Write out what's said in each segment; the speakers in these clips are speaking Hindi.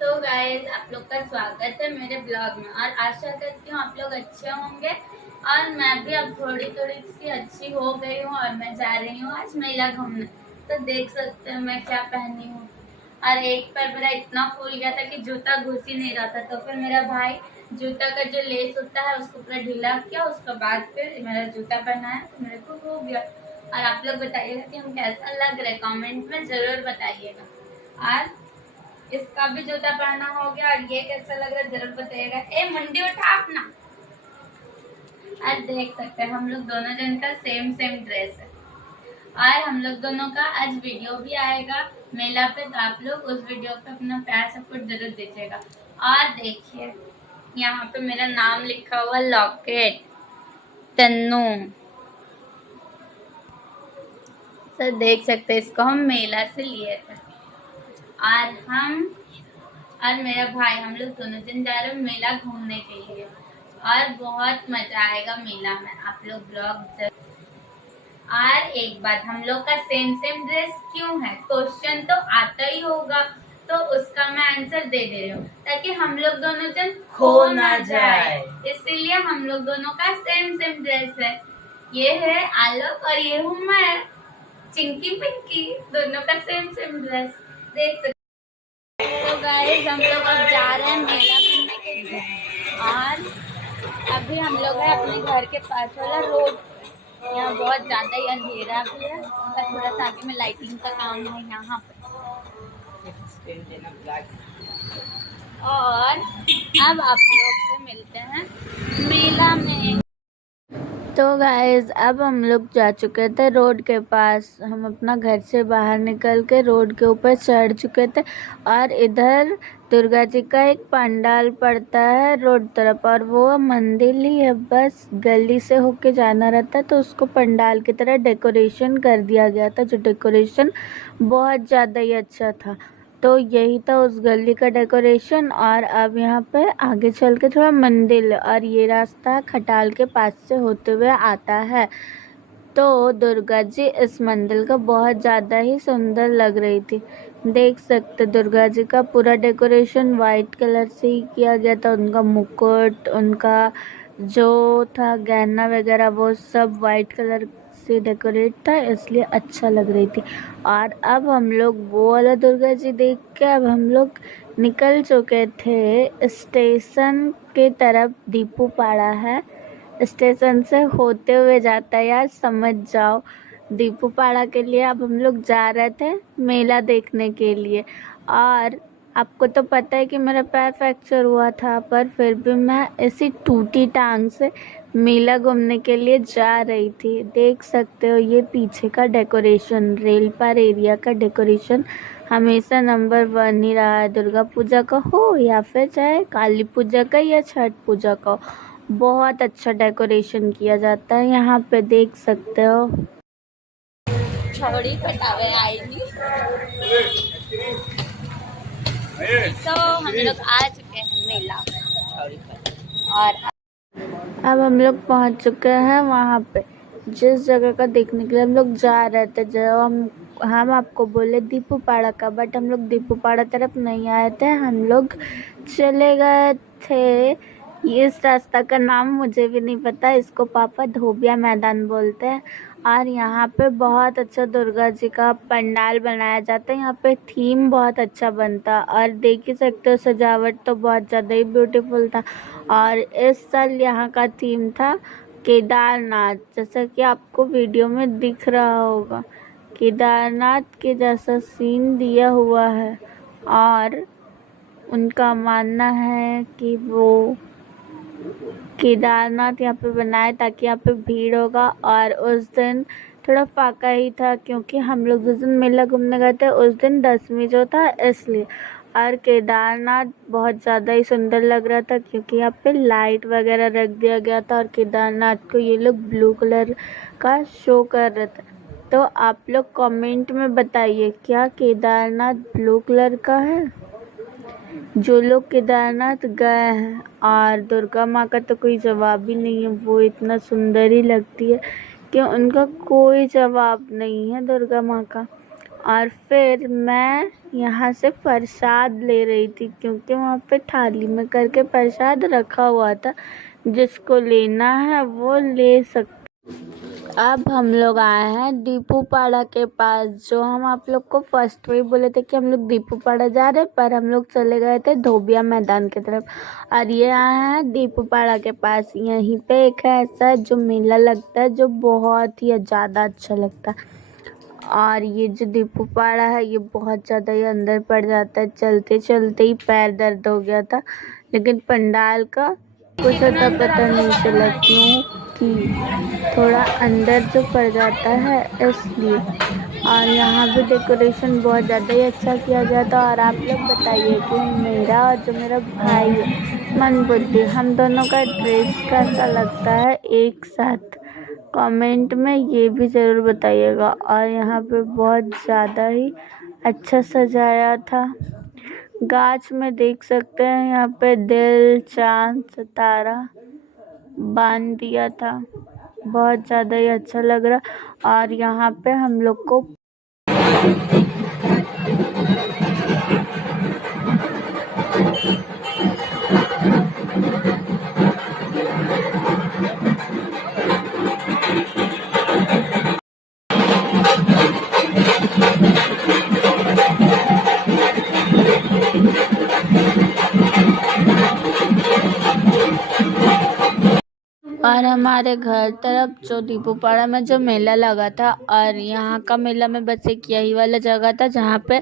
तो गाइस आप लोग का स्वागत है मेरे ब्लॉग में और आशा करती हूँ आप लोग अच्छे होंगे। और मैं भी अब थोड़ी थोड़ी सी अच्छी हो गई हूँ और मैं जा रही हूँ आज मेला घूमने। तो देख सकते हैं मैं क्या पहनी हूँ। और एक पैर मेरा इतना फूल गया था कि जूता घुस ही नहीं रहा था। तो फिर मेरा भाई जूता का जो लेस होता है उसको पूरा ढीला किया, उसके बाद फिर मेरा जूता पहनाया तो मेरे को हो गया। और आप लोग बताइएगा कि हम कैसा लग रहे, कमेंट में जरूर बताइएगा। और इसका भी जूता पहना हो गया और ये कैसा लग रहा है जरूर बताइएगा। ए मुंडी उठा अपना। आज देख सकते हैं हम लोग दोनों जन का सेम सेम ड्रेस है और हम लोग दोनों का आज वीडियो भी आएगा मेला पे। तो आप लोग उस वीडियो पे अपना प्यार सपोर्ट जरूर दीजिएगा। और देखिए यहाँ पे मेरा नाम लिखा हुआ लॉकेट तन्नू। तो देख सकते हैं इसको हम मेला से लिए थे। और हम और मेरा भाई हम लोग दोनों जन जा रहे हैं मेला घूमने के लिए और बहुत मजा आएगा मेला में। आप लोग ब्लॉग और एक बात, हम लोग का सेम सेम ड्रेस क्यों है, क्वेश्चन तो आता ही होगा। तो उसका मैं आंसर दे दे रही हूँ ताकि हम लोग दोनों जन खो ना जाए, इसीलिए हम लोग दोनों का सेम सेम ड्रेस है। ये है आलोक और ये हूँ मैं, चिंकी पिंकी, दोनों का सेम सेम ड्रेस देख सकते। तो गाइस हम लोग अब जा रहे हैं मेला घूमने के लिए और अभी हम लोग हैं अपने घर के पास वाला रोड। यहाँ बहुत ज़्यादा ही अंधेरा भी है और थोड़ा सा आगे में लाइटिंग का काम है यहाँ पे। और अब आप लोग से मिलते हैं मेला में। तो गाइस अब हम लोग जा चुके थे रोड के पास। हम अपना घर से बाहर निकल के रोड के ऊपर चढ़ चुके थे और इधर दुर्गा जी का एक पंडाल पड़ता है रोड तरफ और वो मंदिर ही है, बस गली से होके जाना रहता है। तो उसको पंडाल की तरह डेकोरेशन कर दिया गया था, जो डेकोरेशन बहुत ज़्यादा ही अच्छा था। तो यही था उस गली का डेकोरेशन। और अब यहाँ पे आगे चल के थोड़ा मंदिर और ये रास्ता खटाल के पास से होते हुए आता है। तो दुर्गा जी इस मंदिर का बहुत ज़्यादा ही सुंदर लग रही थी। देख सकते दुर्गा जी का पूरा डेकोरेशन वाइट कलर से ही किया गया था। उनका मुकुट, उनका जो था गहना वगैरह वो सब वाइट कलर से डेकोरेट था, इसलिए अच्छा लग रही थी। और अब हम लोग वो वाला दुर्गा जी देख के अब हम लोग निकल चुके थे स्टेशन के तरफ। दीपू पाड़ा है, स्टेशन से होते हुए जाता है यार, समझ जाओ। दीपू पाड़ा के लिए अब हम लोग जा रहे थे मेला देखने के लिए। और आपको तो पता है कि मेरा पैर फ्रैक्चर हुआ था, पर फिर भी मैं इसी टूटी टांग से मेला घूमने के लिए जा रही थी। देख सकते हो ये पीछे का डेकोरेशन, रेल पार एरिया का डेकोरेशन हमेशा नंबर 1 ही रहा है। दुर्गा पूजा का हो या फिर चाहे काली पूजा का या छठ पूजा का हो, बहुत अच्छा डेकोरेशन किया जाता है यहाँ पे, देख सकते हो। छौड़ी कटावे आई नहीं। तो हम लोग आ चुके हैं मेला और अब हम लोग पहुँच चुके हैं वहाँ पे जिस जगह का देखने के लिए हम लोग जा रहे थे। जब हम आपको बोले दीपू पाड़ा का, बट हम लोग दीपू पाड़ा तरफ नहीं आए थे, हम लोग चले गए थे। इस रास्ता का नाम मुझे भी नहीं पता, इसको पापा धोबिया मैदान बोलते हैं। और यहाँ पे बहुत अच्छा दुर्गा जी का पंडाल बनाया जाता है। यहाँ पे थीम बहुत अच्छा बनता है और देख ही सकते हो सजावट तो बहुत ज़्यादा ही ब्यूटीफुल था। और इस साल यहाँ का थीम था केदारनाथ, जैसा कि आपको वीडियो में दिख रहा होगा। केदारनाथ के जैसा सीन दिया हुआ है और उनका मानना है कि वो केदारनाथ यहाँ पे बनाए ताकि यहाँ पे भीड़ होगा। और उस दिन थोड़ा फाका ही था क्योंकि हम लोग जिस दिन मेला घूमने गए थे उस दिन 10वीं जो था, इसलिए। और केदारनाथ बहुत ज़्यादा ही सुंदर लग रहा था क्योंकि यहाँ पे लाइट वगैरह रख दिया गया था और केदारनाथ को ये लोग ब्लू कलर का शो कर रहे थे। तो आप लोग कमेंट में बताइए क्या केदारनाथ ब्लू कलर का है? जो लोग केदारनाथ गए हैं, और दुर्गा माँ का तो कोई जवाब ही नहीं है, वो इतना सुंदर ही लगती है कि उनका कोई जवाब नहीं है दुर्गा माँ का। और फिर मैं यहाँ से प्रसाद ले रही थी क्योंकि वहाँ पे थाली में करके प्रसाद रखा हुआ था, जिसको लेना है वो ले सकते। अब हम लोग आए हैं दीपूपाड़ा के पास, जो हम आप लोग को फर्स्ट में बोले थे कि हम लोग दीपूपाड़ा जा रहे, पर हम लोग चले गए थे धोबिया मैदान की तरफ। और ये आए हैं दीपूपाड़ा के पास। यहीं पे एक है ऐसा जो मेला लगता है जो बहुत ही ज़्यादा अच्छा लगता है। और ये जो दीपूपाड़ा है ये बहुत ज़्यादा ही अंदर पड़ जाता है, चलते चलते ही पैर दर्द हो गया था। लेकिन पंडाल का कुछ अता पता नहीं चला क्योंकि थोड़ा अंदर जो पड़ जाता है इसलिए। और यहाँ भी डेकोरेशन बहुत ज़्यादा ही अच्छा किया गया था। और आप लोग बताइए कि मेरा और जो मेरा भाई है मन बुद्धि, हम दोनों का ड्रेस कैसा लगता है एक साथ, कमेंट में ये भी ज़रूर बताइएगा। और यहाँ पे बहुत ज़्यादा ही अच्छा सजाया था। गाछ में देख सकते हैं यहाँ पे दिल, चांद, सितारा बांध दिया था। बहुत ज़्यादा ही अच्छा लग रहा। और यहाँ पे हम लोग को और हमारे घर तरफ जो दीपूपाड़ा में जो मेला लगा था, और यहाँ का मेला में बस एक यही वाला जगह था जहाँ पे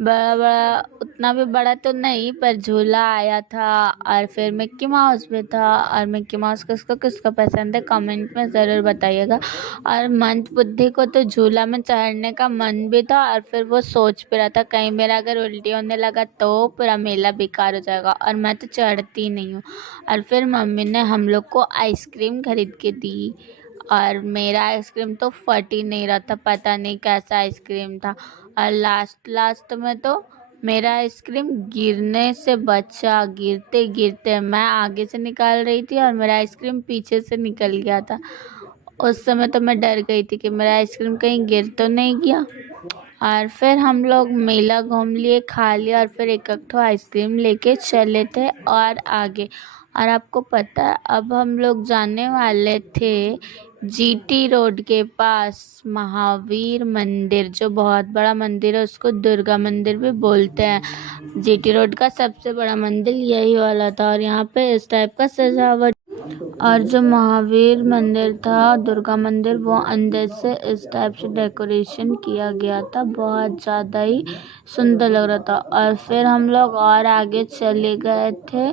बड़ा बड़ा, उतना भी बड़ा तो नहीं पर झूला आया था। और फिर मिक्की माउस भी था। और मिक्की माउस किसको किसको पसंद है कमेंट में ज़रूर बताइएगा। और मंद बुद्धि को तो झूला में चढ़ने का मन भी था, और फिर वो सोच भी रहा था कहीं मेरा अगर उल्टी होने लगा तो पूरा मेला बेकार हो जाएगा, और मैं तो चढ़ती नहीं हूँ। और फिर मम्मी ने हम लोग को आइसक्रीम खरीद के दी, और मेरा आइसक्रीम तो फट ही नहीं रहा था, पता नहीं कैसा आइसक्रीम था। और लास्ट में तो मेरा आइसक्रीम गिरने से बचा, गिरते गिरते मैं आगे से निकाल रही थी और मेरा आइसक्रीम पीछे से निकल गया था। उस समय तो मैं डर गई थी कि मेरा आइसक्रीम कहीं गिर तो नहीं गया। और फिर हम लोग मेला घूम लिए, खा लिया, और फिर एक ठो आइसक्रीम लेके चले थे और आगे। और आपको पता है अब हम लोग जाने वाले थे जीटी रोड के पास महावीर मंदिर, जो बहुत बड़ा मंदिर है, उसको दुर्गा मंदिर भी बोलते हैं। जीटी रोड का सबसे बड़ा मंदिर यही वाला था। और यहाँ पे इस टाइप का सजावट, और जो महावीर मंदिर था, दुर्गा मंदिर, वो अंदर से इस टाइप से डेकोरेशन किया गया था, बहुत ज़्यादा ही सुंदर लग रहा था। और फिर हम लोग और आगे चले गए थे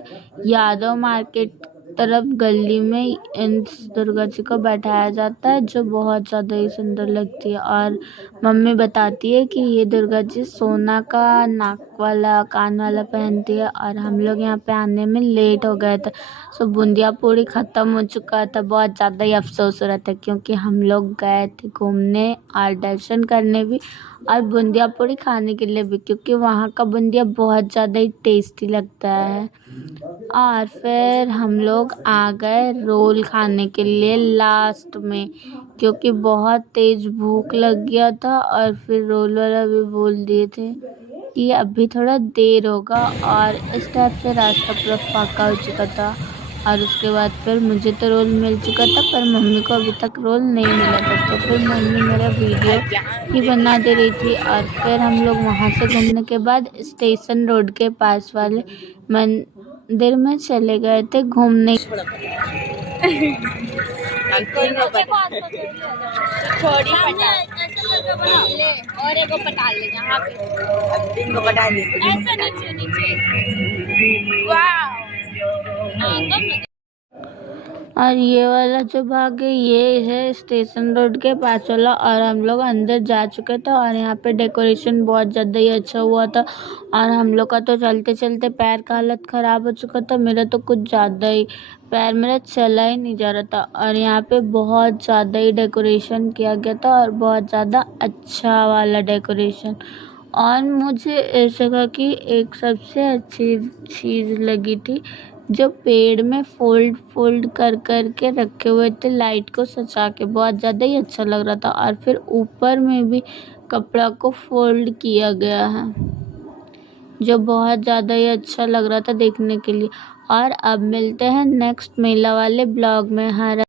यादव मार्केट तरफ। गली में इन दुर्गा जी को बैठाया जाता है, जो बहुत ज़्यादा ही सुंदर लगती है। और मम्मी बताती है कि ये दुर्गा जी सोना का नाक वाला, कान वाला पहनती है। और हम लोग यहाँ पे आने में लेट हो गए थे, सो बूंदिया पूरी ख़त्म हो चुका था। बहुत ज़्यादा ही अफसोस हो रहा था क्योंकि हम लोग गए थे घूमने और दर्शन करने भी, और बूंदिया पूरी खाने के लिए भी, क्योंकि वहाँ का बूंदिया बहुत ज़्यादा ही टेस्टी लगता है। और फिर हम लोग आ गए रोल खाने के लिए लास्ट में, क्योंकि बहुत तेज़ भूख लग गया था। और फिर रोल वाला भी बोल दिए थे कि अभी थोड़ा देर होगा, और इस टाइप से रास्ता पूरा फाका हो चुका था। और उसके बाद फिर मुझे तो रोल मिल चुका था, पर मम्मी को अभी तक रोल नहीं मिला था, तो फिर मम्मी मेरा वीडियो ही बना दे रही थी। और फिर हम लोग वहाँ से घूमने के बाद स्टेशन रोड के पास वाले मंदिर में चले गए थे घूमने। और एक पटा ले यहाँ पे, ऐसे नीचे नीचे। और ये वाला जो भाग है ये है स्टेशन रोड के पास वाला। और हम लोग अंदर जा चुके थे, और यहाँ पे डेकोरेशन बहुत ज़्यादा ही अच्छा हुआ था। और हम लोग का तो चलते चलते पैर का हालत ख़राब हो चुका था, मेरा तो कुछ ज़्यादा ही पैर मेरा चला ही नहीं जा रहा था। और यहाँ पे बहुत ज़्यादा ही डेकोरेशन किया गया था, और बहुत ज़्यादा अच्छा वाला डेकोरेशन। और मुझे इस जगह की एक सबसे अच्छी चीज़ लगी थी, जो पेड़ में फोल्ड फोल्ड कर कर के रखे हुए थे लाइट को सजा के, बहुत ज़्यादा ही अच्छा लग रहा था। और फिर ऊपर में भी कपड़ा को फोल्ड किया गया है, जो बहुत ज़्यादा ही अच्छा लग रहा था देखने के लिए। और अब मिलते हैं नेक्स्ट मेला वाले ब्लॉग में। हाँ।